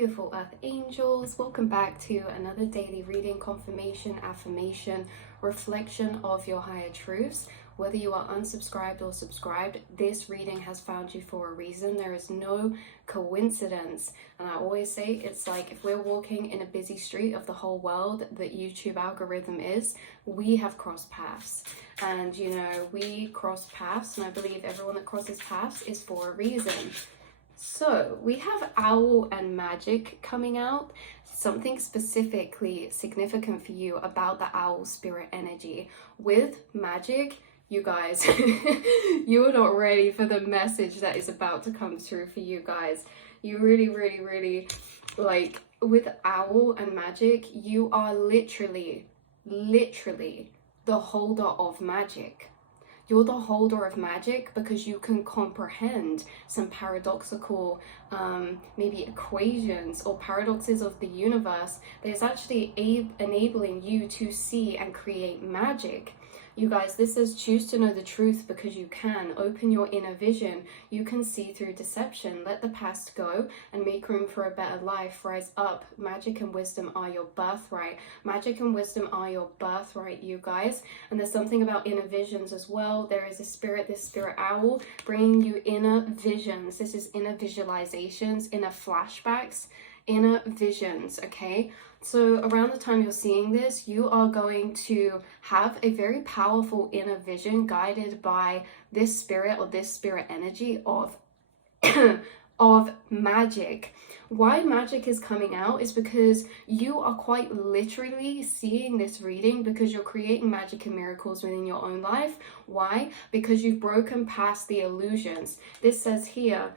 beautiful earth angels, welcome back to another daily reading, confirmation, affirmation, reflection of your higher truths. Whether you are unsubscribed or subscribed, this reading has found you for a reason. There is no coincidence. And I always say it's like if we're walking in a busy street of the whole world that YouTube algorithm is, we have crossed paths. And you know, we cross paths, and I believe everyone that crosses paths is for a reason. So we have Owl and Magic coming out. Something specifically significant for you about the Owl spirit energy. With Magic, you guys, you're not ready for the message that is about to come through for you guys. You really, like, with Owl and Magic, you are literally the holder of magic. You're the holder of magic because you can comprehend some paradoxical, maybe equations or paradoxes of the universe that is actually enabling you to see and create magic. You guys, this says choose to know the truth because you can. Open your inner vision. You can see through deception. Let the past go and make room for a better life. Rise up. Magic and wisdom are your birthright. Magic and wisdom are your birthright, you guys. And there's something about inner visions as well. There is a spirit, this spirit owl, bringing you inner visions. This is inner visualizations, inner flashbacks, inner visions, okay? So around the time you're seeing this, you are going to have a very powerful inner vision guided by this spirit or this spirit energy of of magic. Why magic is coming out is because you are quite literally seeing this reading because you're creating magic and miracles within your own life. Why? Because you've broken past the illusions. This says here,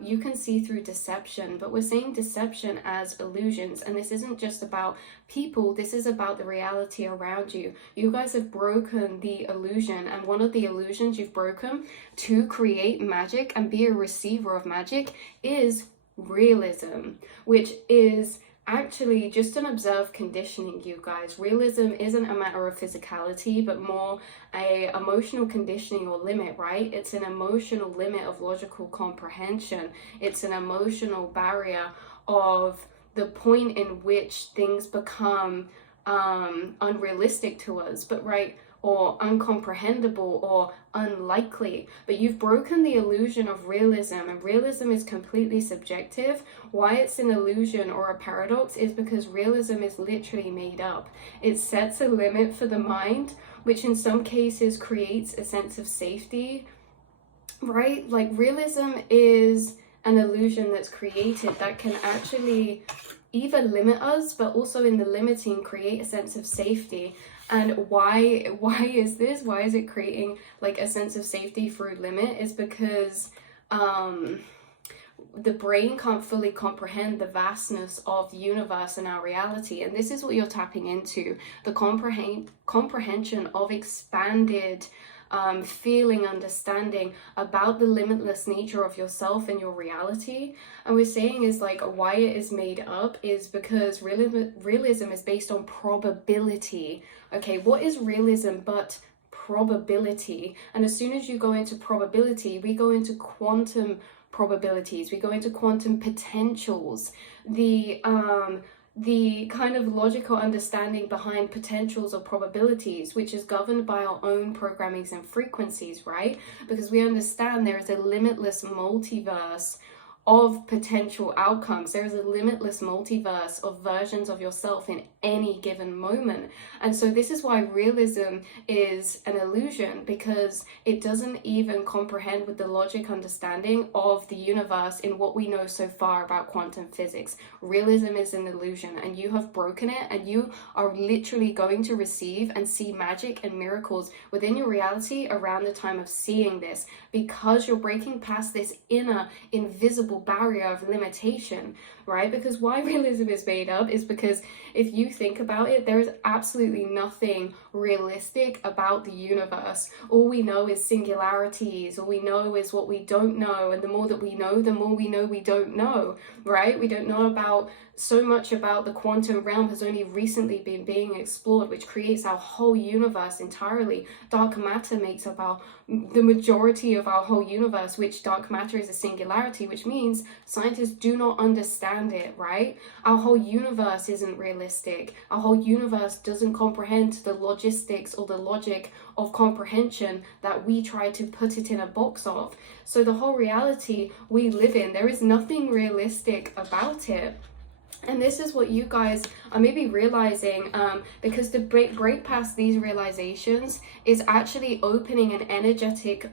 you can see through deception, but we're saying deception as illusions, and this isn't just about people, this is about the reality around you. You guys have broken the illusion, and one of the illusions you've broken to create magic and be a receiver of magic is realism, which is actually just an observed conditioning, you guys. Realism isn't a matter of physicality, but more a emotional conditioning or limit, right? It's an emotional limit of logical comprehension. It's an emotional barrier of the point in which things become unrealistic to us, but right, or uncomprehendable or unlikely. But you've broken the illusion of realism, and realism is completely subjective. Why it's an illusion or a paradox is because realism is literally made up. It sets a limit for the mind, which in some cases creates a sense of safety, right? Like realism is an illusion that's created that can actually either limit us, but also in the limiting create a sense of safety. And why is this? Why is it creating like a sense of safety through limit? Is because the brain can't fully comprehend the vastness of the universe and our reality. And this is what you're tapping into, the comprehension of expanded feeling, understanding about the limitless nature of yourself and your reality. And we're saying is like why it is made up is because realism is based on probability. Okay, what is realism but probability? And as soon as you go into probability, we go into quantum probabilities, we go into quantum potentials, the kind of logical understanding behind potentials or probabilities, which is governed by our own programmings and frequencies, right? Because we understand there is a limitless multiverse of potential outcomes. There is a limitless multiverse of versions of yourself in any given moment. And so this is why realism is an illusion, because it doesn't even comprehend with the logic understanding of the universe in what we know so far about quantum physics. Realism is an illusion, and you have broken it, and you are literally going to receive and see magic and miracles within your reality around the time of seeing this, because you're breaking past this inner invisible barrier of limitation, right? Because why realism is made up is because if you think about it, there is absolutely nothing realistic about the universe. All we know is singularities. All we know is what we don't know, and the more that we know, the more we know we don't know, right? We don't know about so much about the quantum realm has only recently been being explored, which creates our whole universe entirely. Dark matter makes up the majority of our whole universe, which dark matter is a singularity, which means means scientists do not understand it, right? Our whole universe isn't realistic. Our whole universe doesn't comprehend the logistics or the logic of comprehension that we try to put it in a box of. So the whole reality we live in, there is nothing realistic about it. And this is what you guys are maybe realizing, because the break past these realizations is actually opening an energetic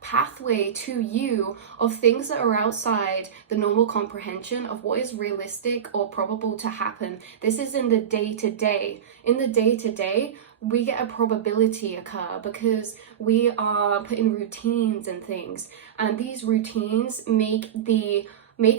pathway to you of things that are outside the normal comprehension of what is realistic or probable to happen. This is in the day-to-day. In the day-to-day, we get a probability occur because we are put in routines and things. And these routines make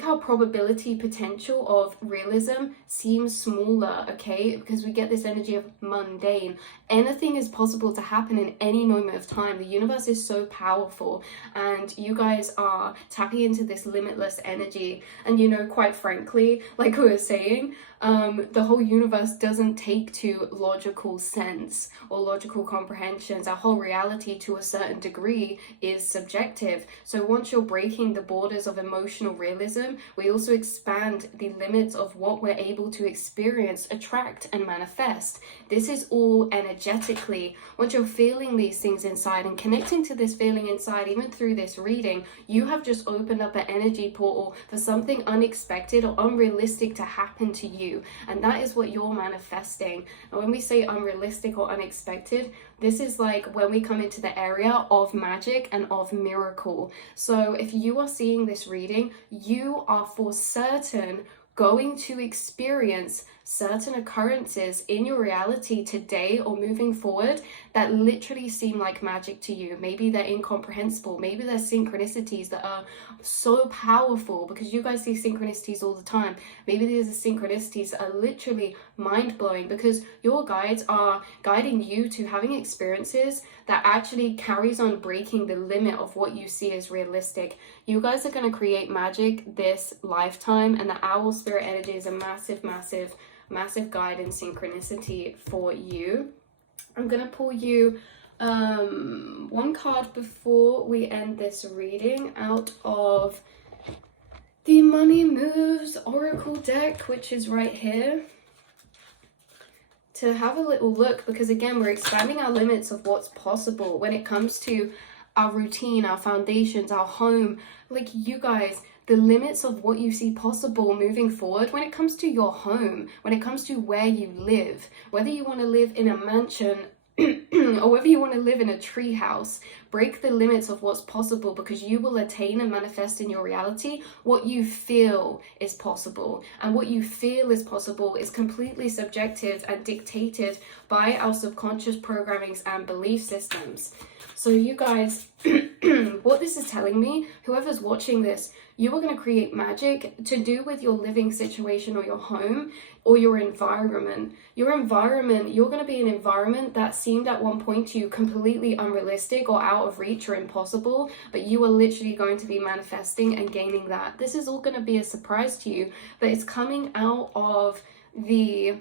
our probability potential of realism seem smaller, okay? Because we get this energy of mundane. Anything is possible to happen in any moment of time. The universe is so powerful, and you guys are tapping into this limitless energy. And you know, quite frankly, like we were saying, the whole universe doesn't take to logical sense or logical comprehensions. Our whole reality, to a certain degree, is subjective. So once you're breaking the borders of emotional realism, we also expand the limits of what we're able to experience, attract, and manifest. This is all energetically. Once you're feeling these things inside and connecting to this feeling inside, even through this reading, you have just opened up an energy portal for something unexpected or unrealistic to happen to you. And that is what you're manifesting. And when we say unrealistic or unexpected, this is like when we come into the area of magic and of miracle. So if you are seeing this reading, you are for certain going to experience certain occurrences in your reality today or moving forward that literally seem like magic to you. Maybe they're incomprehensible. Maybe they're synchronicities that are so powerful, because you guys see synchronicities all the time. Maybe these are synchronicities that are literally mind-blowing, because your guides are guiding you to having experiences that actually carries on breaking the limit of what you see as realistic. You guys are going to create magic this lifetime, and the owl spirit energy is a massive guide and synchronicity for you. I'm going to pull you one card before we end this reading out of the Money Moves Oracle deck, which is right here, to have a little look, because again, we're expanding our limits of what's possible when it comes to our routine, our foundations, our home. Like, you guys, the limits of what you see possible moving forward when it comes to your home, when it comes to where you live, whether you want to live in a mansion or whether you want to live in a tree house, break the limits of what's possible, because you will attain and manifest in your reality what you feel is possible. And what you feel is possible is completely subjective and dictated by our subconscious programmings and belief systems. So you guys, what this is telling me, whoever's watching this, you are going to create magic to do with your living situation or your home or your environment. Your environment, you're going to be an environment that seemed at one point to you completely unrealistic or out of reach or impossible, but you are literally going to be manifesting and gaining that. This is all going to be a surprise to you, but it's coming out of the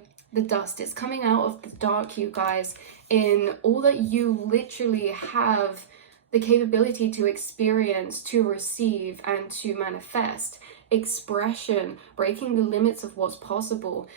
dust. It's coming out of the dark, you guys, in all that you literally have the capability to experience, to receive, and to manifest. Expression, breaking the limits of what's possible.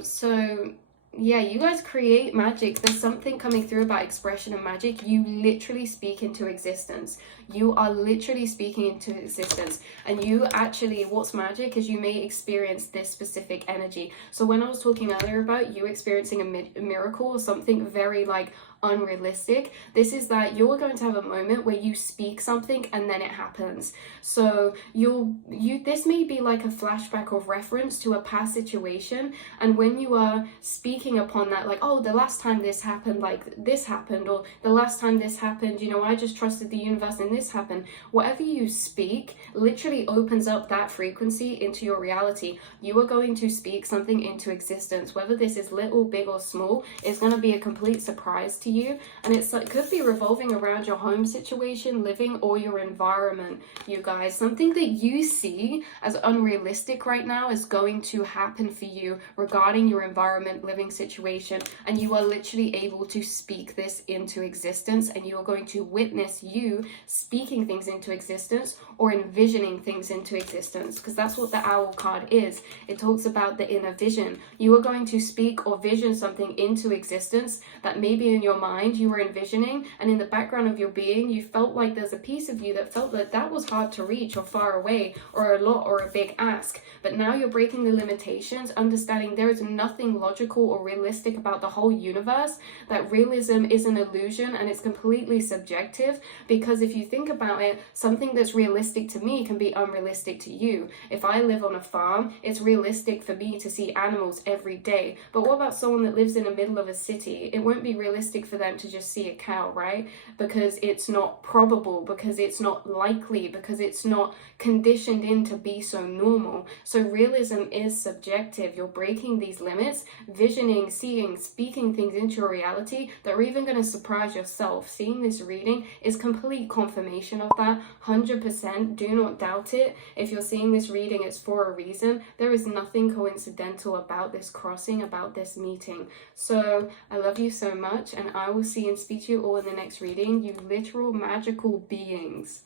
So yeah, you guys create magic. There's something coming through about expression and magic. You literally speak into existence. You are literally speaking into existence. And you actually, what's magic is you may experience this specific energy. So when I was talking earlier about you experiencing a miracle or something very like unrealistic, this is that you're going to have a moment where you speak something and then it happens. So this may be like a flashback of reference to a past situation, and when you are speaking upon that, like, oh, the last time this happened, like this happened, or the last time this happened, you know, I just trusted the universe and this happened. Whatever you speak literally opens up that frequency into your reality. You are going to speak something into existence, whether this is little, big, or small. It's going to be a complete surprise to you, and it's like could be revolving around your home situation, living, or your environment, you guys. Something that you see as unrealistic right now is going to happen for you regarding your environment, living situation, and you are literally able to speak this into existence, and you are going to witness you speaking things into existence or envisioning things into existence, because that's what the owl card is. It talks about the inner vision. You are going to speak or vision something into existence that maybe in your mind you were envisioning, and in the background of your being you felt like there's a piece of you that felt that that was hard to reach or far away or a lot or a big ask. But now you're breaking the limitations, understanding there is nothing logical or realistic about the whole universe, that realism is an illusion and it's completely subjective. Because if you think about it, something that's realistic to me can be unrealistic to you. If I live on a farm, it's realistic for me to see animals every day. But what about someone that lives in the middle of a city? It won't be realistic for them to just see a cow, right? Because it's not probable, because it's not likely, because it's not conditioned in to be so normal. So realism is subjective. You're breaking these limits, visioning, seeing, speaking things into your reality that are even going to surprise yourself. Seeing this reading is complete confirmation of that, 100%. Do not doubt it. If you're seeing this reading, it's for a reason. There is nothing coincidental about this crossing, about this meeting. So I love you so much, and I will see and speak to you all in the next reading, you literal magical beings.